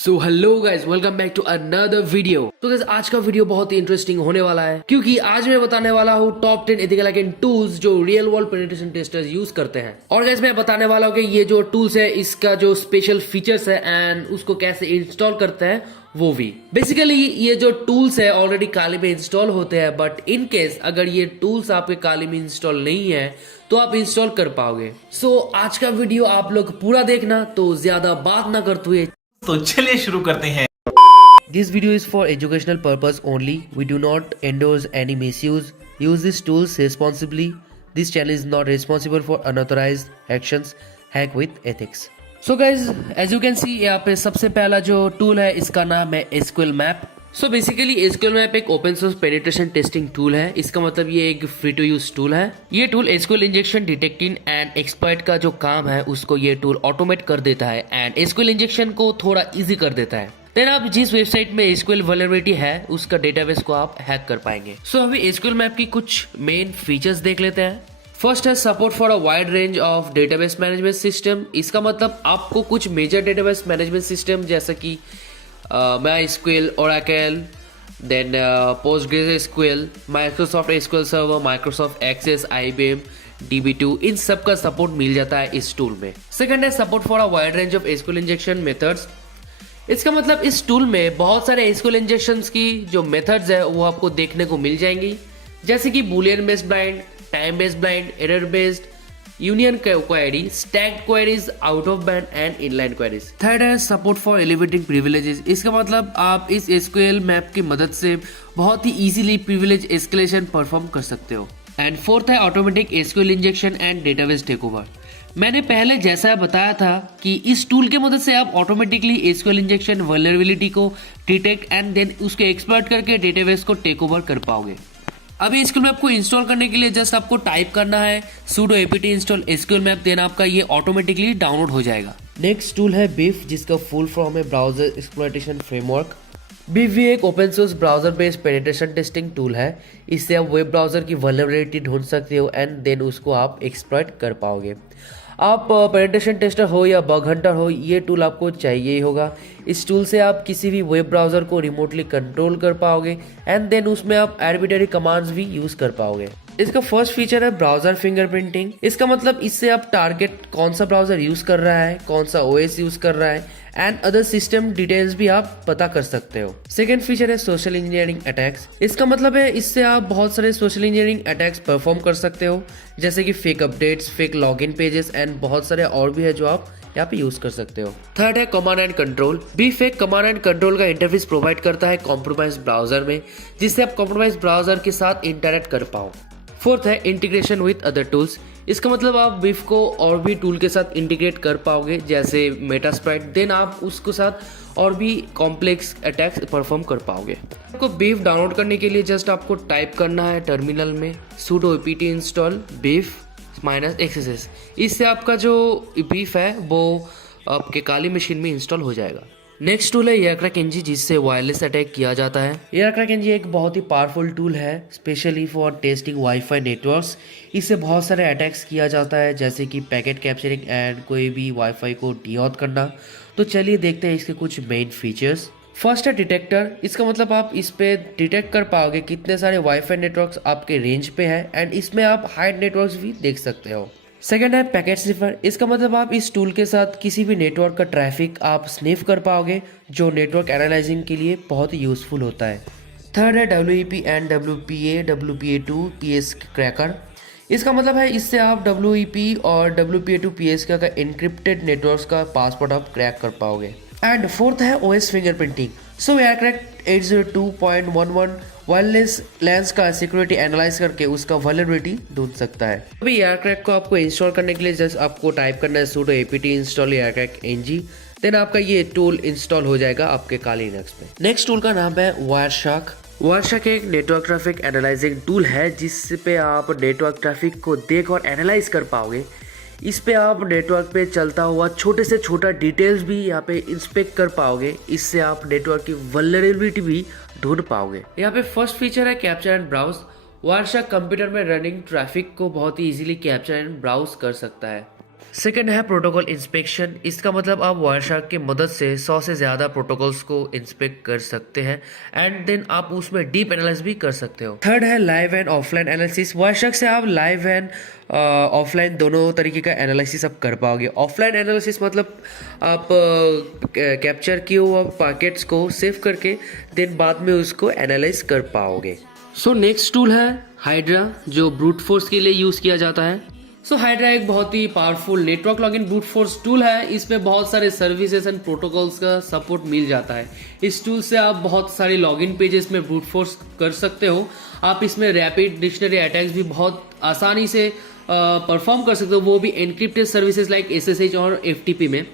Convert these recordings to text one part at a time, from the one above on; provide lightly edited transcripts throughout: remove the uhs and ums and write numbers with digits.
So hello guys, welcome back to another video. तो guys आज का वीडियो बहुत ही इंटरेस्टिंग होने वाला है क्योंकि आज मैं बताने वाला हूँ टॉप 10 एथिकल हैकिंग टूल्स जो real world penetration testers use करते हैं। और गाइज मैं बताने वाला हूँ कि ये जो टूल्स है इसका जो स्पेशल फीचर्स है एंड उसको कैसे इंस्टॉल करते हैं वो भी। बेसिकली ये जो टूल्स है ऑलरेडी काली में इंस्टॉल होते हैं, बट इन केस अगर ये टूल्स आपके काली में इंस्टॉल नहीं है तो आप इंस्टॉल कर पाओगे। सो आज का वीडियो आप लोग पूरा देखना, तो ज्यादा बात ना करते हुए तो चलिए शुरू करते हैं। This video is for educational purpose only. We do not endorse any misuse. Use these tools responsibly. This channel is not responsible for unauthorized actions. Hack with ethics. So guys, as you can see यहाँ पे सबसे पहला जो tool है इसका नाम है SQL Map. So basically SQL Map एक open source penetration testing tool है। इसका मतलब ये एक फ्री टू यूज टूल है। ये tool SQL injection detecting and exploit का जो काम है उसको ये टूल ऑटोमेट कर देता है एंड SQL इंजेक्शन को थोड़ा इजी कर देता है। देन आप जिस वेबसाइट में SQL वल्नरेबिलिटी है उसका डेटाबेस को आप हैक कर पाएंगे। सो अभी SQL Map की कुछ मेन फीचर्स देख लेते हैं। फर्स्ट है support for a wide range of database management system. इसका मतलब आपको कुछ मेजर डेटाबेस मैनेजमेंट सिस्टम जैसा कि MySQL, Oracle, then PostgreSQL, Microsoft SQL Server, Microsoft Access, IBM, DB2, इन सब का सपोर्ट मिल जाता है इस टूल में। सेकंड है support for a wide range of SQL injection methods. इसका मतलब इस टूल में बहुत सारे SQL इंजेक्शंस की जो मेथड्स है वो आपको देखने को मिल जाएंगी, जैसे कि Boolean based blind, time based blind, error based, union query, stacked queries, out of band and inline queries. Third है सपोर्ट फॉर एलिवेटिंग प्रिविलेजेस। इसका मतलब आप इस SQL मैप की मदद से बहुत ही इजीली प्रिविलेज एस्केलेशन परफॉर्म कर सकते हो। एंड फोर्थ है automatic SQL injection and database takeover. मैंने पहले जैसा बताया था कि इस टूल के मदद से आप ऑटोमेटिकली SQL इंजेक्शन वल्नरेबिलिटी को डिटेक्ट एंड देन उसको एक्सप्लॉइट करके डेटाबेस को टेक ओवर कर पाओगे। अभी SQL मैप को इंस्टॉल करने के लिए जस्ट आपको टाइप करना है sudo apt install SQL map, then आपका ये ऑटोमेटिकली डाउनलोड हो जाएगा। नेक्स्ट टूल है BIF, जिसका फुल फॉर्म है ब्राउजर एक्सप्लॉइटेशन फ्रेमवर्क। BIF भी एक open source browser based penetration testing tool है। इससे आप वेब ब्राउजर की वल्नरेबिलिटी ढूंढ सकते हो एंड देन उसको आप एक्सप्लॉइट कर पाओगे। आप पेनिट्रेशन टेस्टर हो या बग हंटर हो, ये टूल आपको चाहिए ही होगा। इस टूल से आप किसी भी वेब ब्राउजर को रिमोटली कंट्रोल कर पाओगे एंड देन उसमें आप आर्बिट्ररी कमांड्स भी यूज कर पाओगे। इसका फर्स्ट फीचर है ब्राउजर फिंगरप्रिंटिंग। इसका मतलब इससे आप टारगेट कौन सा ब्राउजर यूज कर रहा है, कौन सा OS यूज कर रहा है एंड अदर सिस्टम डिटेल्स भी आप पता कर सकते हो। सेकेंड फीचर है सोशल इंजीनियरिंग अटैक्स। इसका मतलब है इससे आप बहुत सारे सोशल इंजीनियरिंग अटैक्स परफॉर्म कर सकते हो, जैसे कि fake updates, fake login pages and बहुत सारे और भी है जो आप यहाँ पे यूज कर सकते हो। थर्ड है कमांड एंड कंट्रोल। BIF एक कमांड एंड कंट्रोल का इंटरफेस प्रोवाइड करता है कॉम्प्रोमाइज ब्राउजर में, जिससे आप कॉम्प्रोमाइज ब्राउजर के साथ इंटरेक्ट कर पाओ। फोर्थ है इंटीग्रेशन विद अदर टूल्स। इसका मतलब आप BIF को और भी टूल के साथ इंटीग्रेट कर पाओगे, जैसे मेटास्प्राइट, देन आप उसके साथ और भी कॉम्प्लेक्स अटैक्स परफॉर्म कर पाओगे। आपको BIF डाउनलोड करने के लिए जस्ट आपको टाइप करना है टर्मिनल में sudo apt install BIF -xss। इससे आपका जो BIF है वो आपके काली मशीन में इंस्टॉल हो जाएगा। नेक्स्ट टूल है एयरक्रैक-ng, जिससे वायरलेस अटैक किया जाता है। एयरक्रैक-ng एक बहुत ही पावरफुल टूल है specially for testing wifi networks. इससे बहुत सारे अटैक्स किया जाता है, जैसे कि पैकेट कैप्चरिंग एंड कोई भी वाईफाई को डीऑथ करना। तो चलिए देखते हैं इसके कुछ मेन फीचर्स। फर्स्ट है डिटेक्टर। इसका मतलब आप इस पे डिटेक्ट कर पाओगे कितने सारे वाईफाई नेटवर्क्स आपके रेंज पे है एंड इसमें आप हाइड नेटवर्क्स भी देख सकते हो। सेकेंड है पैकेट स्निफर। इसका मतलब आप इस टूल के साथ किसी भी नेटवर्क का ट्रैफिक आप स्निफ कर पाओगे, जो नेटवर्क एनालाइजिंग के लिए बहुत ही यूजफुल होता है। थर्ड है WEP and WPA2 PS cracker. इसका मतलब है इससे आप WEP और WPA2 PS का एन्क्रिप्टेड नेटवर्क्स का पासवर्ड आप क्रैक कर पाओगे। एंड फोर्थ है OS फिंगरप्रिंटिंग। सो एयरक्रैक 802.11 वायरलेस लैंस का सिक्योरिटी एनालाइज करके उसका वल्नरेबिलिटी ढूंढ सकता है। अभी एयरक्रैक को आपको इंस्टॉल करने के लिए जस्ट आपको टाइप करना है sudo apt install एयरक्रैक-ng, देन आपका ये टूल इंस्टॉल हो जाएगा आपके काली लिनक्स में। नेक्स्ट टूल का नाम है वायरशार्क। वायरशार्क एक नेटवर्क ट्रैफिक एनालाइजिंग टूल है, जिस पे आप नेटवर्क ट्रैफिक को देख और एनालाइज कर पाओगे। इस पे आप नेटवर्क पे चलता हुआ छोटे से छोटा डिटेल्स भी यहाँ पे इंस्पेक्ट कर पाओगे। इससे आप नेटवर्क की वल्नरेबिलिटी भी ढूंढ पाओगे। यहाँ पे फर्स्ट फीचर है capture and browse. Wireshark computer में रनिंग ट्रैफिक को बहुत ही इजीली कैप्चर एंड ब्राउज कर सकता है। सेकेंड है प्रोटोकॉल इंस्पेक्शन। इसका मतलब आप वायरशार्क की मदद से 100 से ज़्यादा प्रोटोकॉल्स को इंस्पेक्ट कर सकते हैं एंड देन आप उसमें डीप एनालिसिस भी कर सकते हो। थर्ड है live and offline analysis. Wireshark से आप लाइव एंड ऑफलाइन दोनों तरीके का एनालिसिस आप कर पाओगे। ऑफलाइन एनालिसिस मतलब आप कैप्चर किए हुए पैकेट्स को सेव करके देन बाद में उसको एनालाइज कर पाओगे। सो नेक्स्ट टूल है हाइड्रा, जो ब्रूट फोर्स के लिए यूज़ किया जाता है। सो हाइड्रा एक बहुत ही powerful network login brute force tool है। इसमें बहुत सारे सर्विसेज एंड प्रोटोकॉल्स का सपोर्ट मिल जाता है। इस टूल से आप बहुत सारे लॉगिन पेजेस में ब्रूट फोर्स कर सकते हो। आप इसमें रैपिड डिक्शनरी अटैक्स भी बहुत आसानी से परफॉर्म कर सकते हो, वो भी एनक्रिप्टेड सर्विसेज लाइक SSH और FTP में।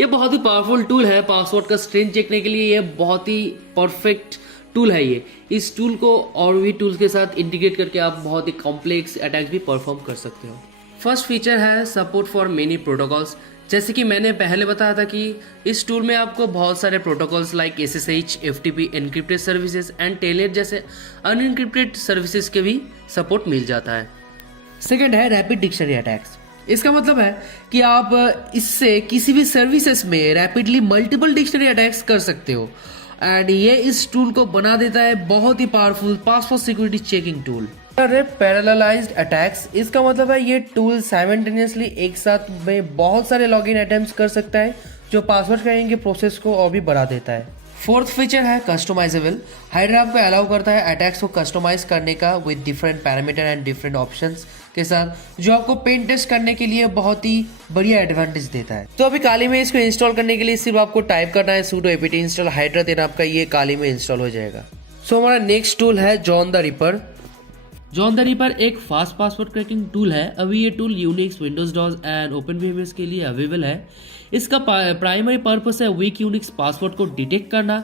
ये बहुत ही पावरफुल टूल है। पासवर्ड का स्ट्रेंथ चेक करने के लिए ये बहुत ही परफेक्ट टूल है ये। इस टूल को और भी टूल्स के साथ इंटीग्रेट करके आप बहुत ही कॉम्प्लेक्स अटैक्स भी परफॉर्म कर सकते हो। फर्स्ट फीचर है सपोर्ट फॉर मेनी प्रोटोकॉल्स। जैसे कि मैंने पहले बताया था कि इस टूल में आपको बहुत सारे protocols like SSH, FTP, encrypted services and telnet जैसे अनएनक्रिप्टेड सर्विसेज के भी सपोर्ट मिल जाता है। सेकेंड है रैपिड डिक्शनरी अटैक्स। इसका मतलब है कि आप इससे किसी भी सर्विसेज में रैपिडली मल्टीपल डिक्शनरी अटैक्स कर सकते हो एंड ये इस टूल को बना देता है बहुत ही powerful password security checking tool. Parallelized attacks. इसका मतलब है ये टूल साइमल्टेनियसली एक साथ में बहुत सारे लॉगिन अटेम्प्ट्स कर सकता है, जो पासवर्ड क्रैकिंग के प्रोसेस को और भी बढ़ा देता है। फोर्थ फीचर है कस्टमाइजेबल। हाइड्रा आपको अलाउ करता है अटैक्स को कस्टमाइज करने का with different parameter and different options के साथ, जो आपको पेन टेस्ट करने के लिए बहुत ही बढ़िया एडवांटेज देता है। तो अभी काली में इसको इंस्टॉल करने के लिए सिर्फ आपको टाइप करना है sudo apt install Hydra, then आपका ये काली में इंस्टॉल हो जाएगा। सो हमारा नेक्स्ट टूल है John the Ripper. John the Ripper एक फास्ट पासवर्ड क्रैकिंग टूल है। अभी ये tool Unix, Windows DOS and OpenVMS के लिए अवेलेबल है। इसका प्राइमरी पर्पस है वीक यूनिक्स पासवर्ड को डिटेक्ट करना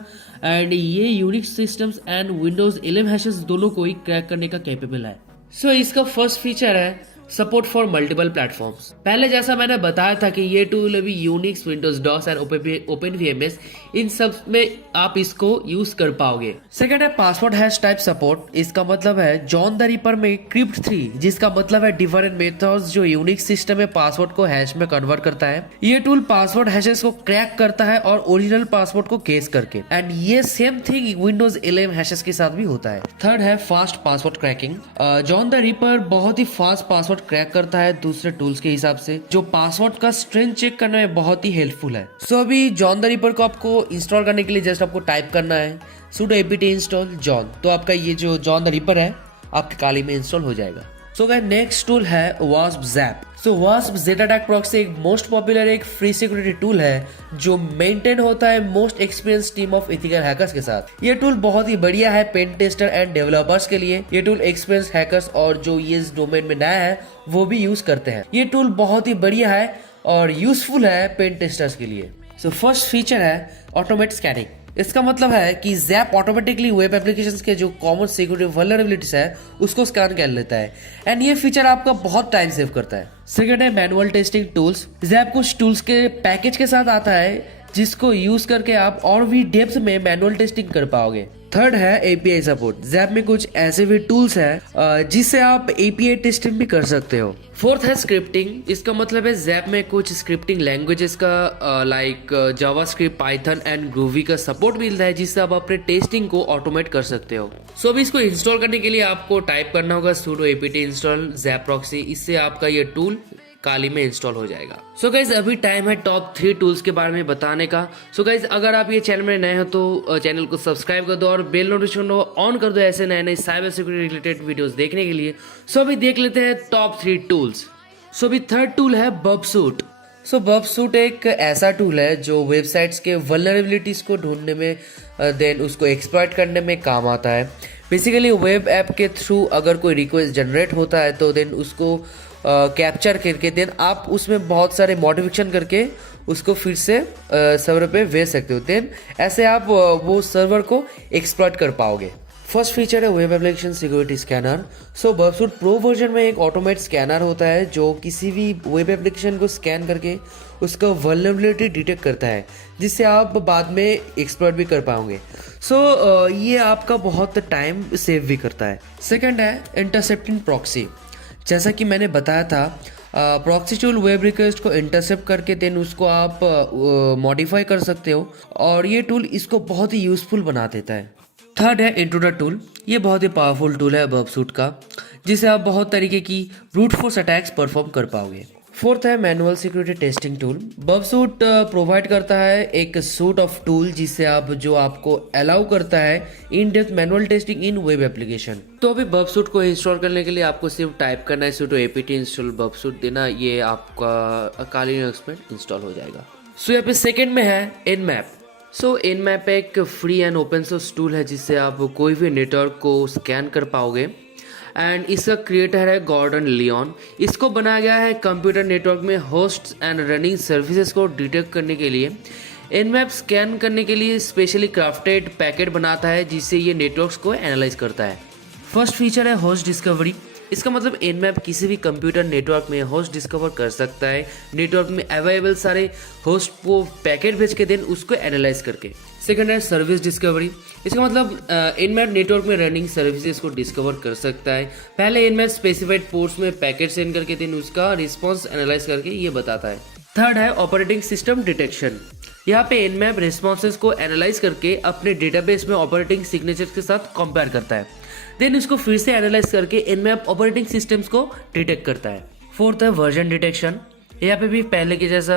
एंड ये Unix systems and Windows 11 hashes दोनों को ही क्रैक करने का कैपेबल है। सो इसका फर्स्ट फीचर है सपोर्ट फॉर मल्टीपल प्लेटफॉर्म्स। पहले जैसा मैंने बताया था कि ये टूल अभी यूनिक्स, विंडोज डॉस एंड ओपनवीएमएस इन सब में आप इसको यूज कर पाओगे। सेकंड है पासवर्ड हैश टाइप सपोर्ट। इसका मतलब है जॉन द रिपर में क्रिप्ट 3, जिसका मतलब है डिफरेंट मेथड्स जो यूनिक्स सिस्टम में पासवर्ड को हैश में कन्वर्ट करता है। ये टूल पासवर्ड हैशेस को क्रैक करता है और ओरिजिनल पासवर्ड को केस करके, एंड ये सेम थिंग विंडोज 11 हैशेस के साथ भी होता है। थर्ड है fast password cracking. John the ripper बहुत ही फास्ट पासवर्ड क्रैक करता है दूसरे टूल्स के हिसाब से, जो पासवर्ड का स्ट्रेंथ चेक करने में बहुत ही हेल्पफुल है। सो अभी जॉन द रिपर को आपको इंस्टॉल करने के लिए जस्ट आपको टाइप करना है sudo apt install जॉन, तो आपका ये जो जॉन द रिपर है आपके काली में इंस्टॉल हो जाएगा। सो गाइस नेक्स्ट टूल है वास्प ज़ैप। सो वास्प ज़ेटाटैक प्रॉक्सी एक मोस्ट पॉपुलर एक फ्री सिक्योरिटी टूल है जो मेंटेन होता है most experience team of ethical hackers के साथ। ये टूल बहुत ही बढ़िया है पेन टेस्टर एंड डेवलपर्स के लिए। ये टूल एक्सपीरियंस हैकर्स और जो ये इस डोमेन में नया है वो भी यूज करते हैं। ये टूल बहुत ही बढ़िया है और यूजफुल है पेन टेस्टर्स के लिए। सो फर्स्ट फीचर है ऑटोमेट स्कैनिंग। इसका मतलब है कि ज़ैप ऑटोमेटिकली वेब एप्लीकेशंस के जो कॉमन सिक्योरिटी वल्नरेबिलिटीज है उसको स्कैन कर लेता है एंड ये फीचर आपका बहुत टाइम सेव करता है। सेकंड है मैनुअल टेस्टिंग टूल्स। ज़ैप कुछ टूल्स के पैकेज के साथ आता है जिसको यूज करके आप और भी डेप्थ में मैनुअल टेस्टिंग कर पाओगे। थर्ड है API सपोर्ट। ज़ैप में कुछ ऐसे भी टूल्स हैं जिससे आप API टेस्टिंग भी कर सकते हो। फोर्थ है स्क्रिप्टिंग। इसका मतलब है ज़ैप में कुछ स्क्रिप्टिंग लैंग्वेजेस का like JavaScript, Python and groovy का सपोर्ट मिलता है जिससे आप अपने टेस्टिंग को ऑटोमेट कर सकते हो। सो अभी इसको इंस्टॉल करने के लिए आपको टाइप करना होगा sudo apt install zap proxy. इससे आपका ये टूल काली में इंस्टॉल हो जाएगा। सो गाइज अभी टाइम है टॉप 3 टूल्स के बारे में बताने का। सो गाइज अगर आप ये चैनल में नए हो तो चैनल को सब्सक्राइब कर दो और बेल नोटिफिकेशन ऑन कर दो ऐसे नए नए साइबर सिक्योरिटी रिलेटेड वीडियोस देखने के लिए। सो अभी देख लेते हैं टॉप 3 टूल्स। सो अभी थर्ड टूल है बबसूट। सो बबसूट एक ऐसा टूल है जो वेबसाइट्स के वल्नरेबिलिटीज को ढूंढने में देन उसको एक्सप्लॉइट करने में काम आता है। बेसिकली वेब ऐप के थ्रू अगर कोई रिक्वेस्ट जनरेट होता है तो देन उसको कैप्चर करके देन आप उसमें बहुत सारे मॉडिफिकेशन करके उसको फिर से सर्वर पे भेज सकते हो। देन ऐसे आप वो सर्वर को एक्सप्लॉइट कर पाओगे। फर्स्ट फीचर है वेब एप्लीकेशन सिक्योरिटी स्कैनर। सो बबसूट प्रो वर्जन में एक ऑटोमेट स्कैनर होता है जो किसी भी वेब एप्लीकेशन को स्कैन करके उसका वल्नरेबिलिटी डिटेक्ट करता है जिससे आप बाद में एक्सप्लॉइट भी कर पाओगे। सो ये आपका बहुत टाइम सेव भी करता है। सेकंड है इंटरसेप्टिंग प्रॉक्सी। जैसा कि मैंने बताया था प्रॉक्सी टूल वेब रिक्वेस्ट को इंटरसेप्ट करके देन उसको आप मॉडिफाई कर सकते हो और ये टूल इसको बहुत ही यूज़फुल बना देता है। थर्ड है इंट्रूडर टूल। ये बहुत ही पावरफुल टूल है बर्बसूट का, जिसे आप बहुत तरीके की ब्रूट फोर्स अटैक्स परफॉर्म कर पाओगे। फोर्थ है manual security testing tool. Burp Suite provide करता है एक सूट ऑफ टूल जिससे आप जो आपको अलाउ करता है in depth manual testing in web application. तो अभी बर्बसूट को इंस्टॉल करने के लिए आपको सिर्फ टाइप करना है sudo apt install बर्बसूट देना, ये आपका काली लिनक्स में इंस्टॉल हो जाएगा। सो यहाँ पे सेकेंड में है Nmap। सो Nmap एक free and open source tool है जिससे आप कोई भी नेटवर्क को स्कैन कर पाओगे एंड इसका क्रिएटर है गॉर्डन लियोन। इसको बनाया गया है कंप्यूटर नेटवर्क में होस्ट एंड रनिंग सर्विसेज को डिटेक्ट करने के लिए। Nmap स्कैन करने के लिए स्पेशली क्राफ्टेड पैकेट बनाता है जिससे ये नेटवर्क्स को एनालाइज करता है। फर्स्ट फीचर है होस्ट डिस्कवरी। इसका मतलब Nmap किसी भी कंप्यूटर नेटवर्क में होस्ट डिस्कवर कर सकता है, नेटवर्क में अवेलेबल सारे होस्ट को पैकेट भेज के देन उसको एनालाइज करके। सेकंड है सर्विस डिस्कवरी। इसका मतलब Nmap नेटवर्क में रनिंग सर्विसेज को डिस्कवर कर सकता है। पहले Nmap स्पेसिफाइड पोर्ट्स में पैकेट सेंड करके देन उसका रिस्पॉन्स एनालाइज करके ये बताता है। थर्ड है ऑपरेटिंग सिस्टम डिटेक्शन। यहाँ पे Nmap रिस्पॉन्सेज को एनालाइज करके अपने डेटाबेस में ऑपरेटिंग सिग्नेचर्स के साथ कंपेयर करता है, देन उसको फिर से एनालाइज करके Nmap ऑपरेटिंग सिस्टम्स को डिटेक्ट करता है। फोर्थ है वर्जन डिटेक्शन। यहाँ पे भी पहले के जैसा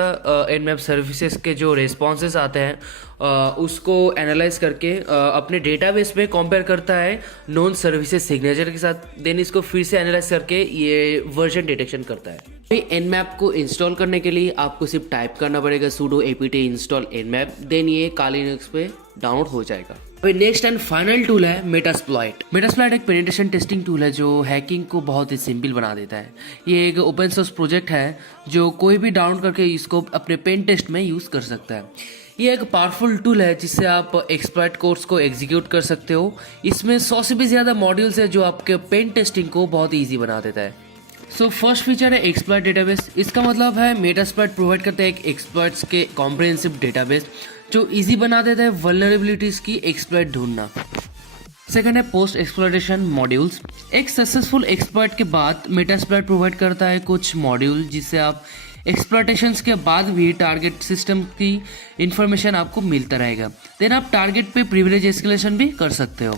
Nmap सर्विसेज के जो रिस्पॉन्सेज आते हैं उसको एनालाइज करके अपने डेटाबेस में कंपेयर करता है नॉन सर्विसेज सिग्नेचर के साथ, देन इसको फिर से एनालाइज करके ये वर्जन डिटेक्शन करता है। Nmap को इंस्टॉल करने के लिए आपको सिर्फ टाइप करना पड़ेगा sudo apt install Nmap, then ये काली लिनक्स पे डाउनलोड हो जाएगा। अभी नेक्स्ट एंड फाइनल टूल है मेटास्प्लॉइट। मेटास्प्लॉइट एक पेनिट्रेशन टेस्टिंग टूल है जो हैकिंग को बहुत ही सिंपल बना देता है। ये एक ओपन सोर्स प्रोजेक्ट है जो कोई भी डाउनलोड करके इसको अपने पेन टेस्ट में यूज कर सकता है। ये एक पावरफुल टूल है जिससे आप एक्सप्लॉइट कोड्स को एग्जीक्यूट कर सकते हो। इसमें 100 से भी ज्यादा मॉड्यूल्स है जो आपके पेन टेस्टिंग को बहुत ही ईजी बना देता है। सो फर्स्ट फीचर है एक्सप्लॉइट डेटाबेस। इसका मतलब है मेटास्प्लॉइट प्रोवाइड करता है एक एक्सप्लॉइट्स के कॉम्प्रिहेंसिव डेटाबेस जो इजी बना देता है वल्नरेबिलिटीज की एक्सप्लॉइट ढूंढना। सेकंड है पोस्ट एक्सप्लॉइटेशन मॉड्यूल्स। एक सक्सेसफुल एक्सप्लॉइट के बाद मेटास्प्लॉइट प्रोवाइड करता है कुछ मॉड्यूल जिससे आप एक्सप्लॉइटेशंस के बाद भी टारगेट सिस्टम की इंफॉर्मेशन आपको मिलता रहेगा, देन आप टारगेट पे प्रिविलेज एस्केलेशन भी कर सकते हो।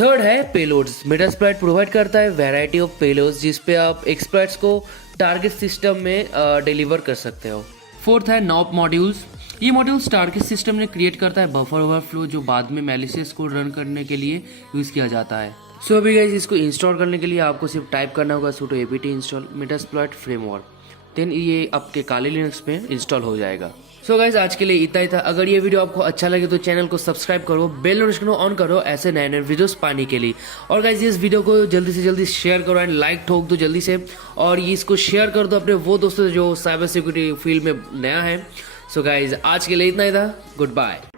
थर्ड है पेलोड्स। मेटास्प्लॉइट प्रोवाइड करता है वैरायटी ऑफ पेलोड्स जिस पे आप एक्सप्लॉइट्स को टारगेट सिस्टम में डिलीवर कर सकते हो। फोर्थ है नॉप मॉड्यूल्स। ये मॉड्यूल्स टारगेट सिस्टम ने क्रिएट करता है बफर ओवरफ्लो जो बाद में मैलिशियस कोड रन करने के लिए यूज किया जाता है। सो अभी गाइस इसको इंस्टॉल करने के लिए आपको सिर्फ टाइप करना होगा sudo apt install Metasploit framework, then ये आपके काली लिनक्स पे इंस्टॉल हो जाएगा। सो गाइस आज के लिए इतना ही था। अगर ये वीडियो आपको अच्छा लगे तो चैनल को सब्सक्राइब करो, बेल नोटिफिकेशन ऑन करो ऐसे नए नए वीडियोस पाने के लिए। और गाइस इस वीडियो को जल्दी से जल्दी शेयर करो एंड लाइक ठोक दो जल्दी से, और ये इसको शेयर कर दो अपने वो दोस्तों जो साइबर सिक्योरिटी फील्ड में नया है। सो गाइस आज के लिए इतना ही था। Good bye.